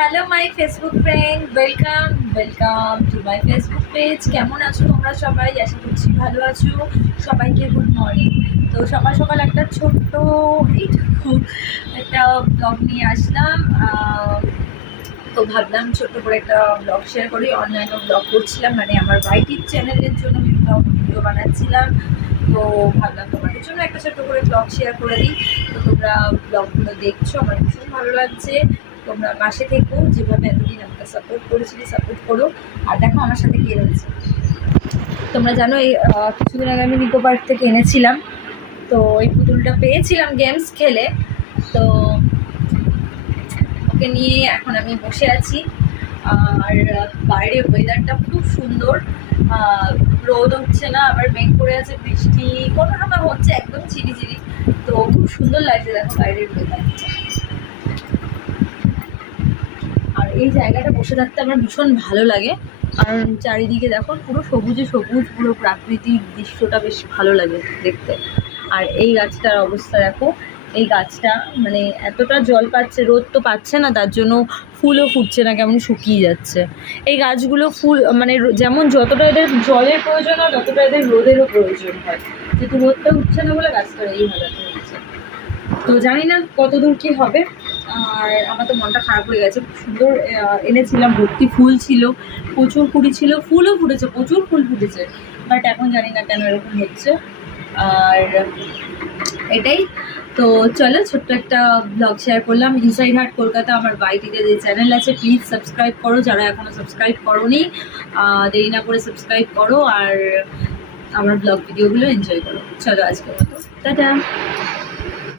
Hello my Facebook friend, welcome to my Facebook page. কেমন আছো তোমরা সবাই? আশা করছি ভালো আছো। সবাইকে গুড মর্নিং। তো সকাল সকাল একটা ছোট্ট এইটুকু একটা ব্লগ নিয়ে আসলাম। তো ভাবলাম ছোট্ট করে একটা ব্লগ শেয়ার করি। অনলাইনেও ব্লগ করছিলাম, মানে আমার বাইটির চ্যানেলের জন্য আমি ভিডিও বানাচ্ছিলাম। তো ভাবলাম তোমাদের জন্য একটা ছোট্ট করে ব্লগ শেয়ার করে দিই। তো তোমরা ব্লগগুলো দেখছো, আমার ভীষণ ভালো লাগছে। তোমরা পাশে থেকো, যেভাবে এতদিন আমাকে সাপোর্ট করেছিলে সাপোর্ট করো। আর দেখো আমার সাথে কে রয়েছে। তোমরা জানো এই কিছুদিন আগে আমি নিকো পার্ক থেকে এনেছিলাম। তো এই পুতুলটা পেয়েছিলাম গেমস খেলে। তো ওকে নিয়ে এখন আমি বসে আছি। আর বাইরের ওয়েদারটা খুব সুন্দর, রোদ হচ্ছে না, আবার মেঘ করে আছে, বৃষ্টি কোনো রকম হচ্ছে, একদম চিরিচিরি। তো খুব সুন্দর লাগছে দেখো বাইরের ওয়েদার। আর এই জায়গাটা বসে থাকতে আমার ভীষণ ভালো লাগে, কারণ চারিদিকে দেখো পুরো সবুজে সবুজ, পুরো প্রাকৃতিক দৃশ্যটা বেশ ভালো লাগে দেখতে। আর এই গাছটার অবস্থা দেখো, এই গাছটা মানে এতটা জল পাচ্ছে, রোদ তো পাচ্ছে না, তার জন্য ফুলও ফুটছে না, কেমন শুকিয়ে যাচ্ছে। এই গাছগুলো ফুল মানে যেমন যতটা এদের জলের প্রয়োজন হয় ততটা এদের রোদেরও প্রয়োজন হয়, যেহেতু রোদটা উঠছে না বলে গাছটার এই হালাতে হচ্ছে। তো জানি না কত দূর কী হবে। আর আমার তো মনটা খারাপ হয়ে গেছে। খুব সুন্দর এনেছিলাম, ভর্তি ফুল ছিল, প্রচুর কুড়ি ছিল, ফুলও ফুটেছে, প্রচুর ফুল ফুটেছে। বাট এখন জানি না কেন এরকম হচ্ছে। আর এটাই তো, চলো ছোট্ট একটা ব্লগ শেয়ার করলাম। ইনসাইড হার্ট কলকাতা আমার বাইটিতে যে চ্যানেল আছে, প্লিজ সাবস্ক্রাইব করো, যারা এখনও সাবস্ক্রাইব করোনি দেরি না করে সাবস্ক্রাইব করো, আর আমার ব্লগ ভিডিওগুলো এনজয় করো। চলো আজকের মতো টাটা।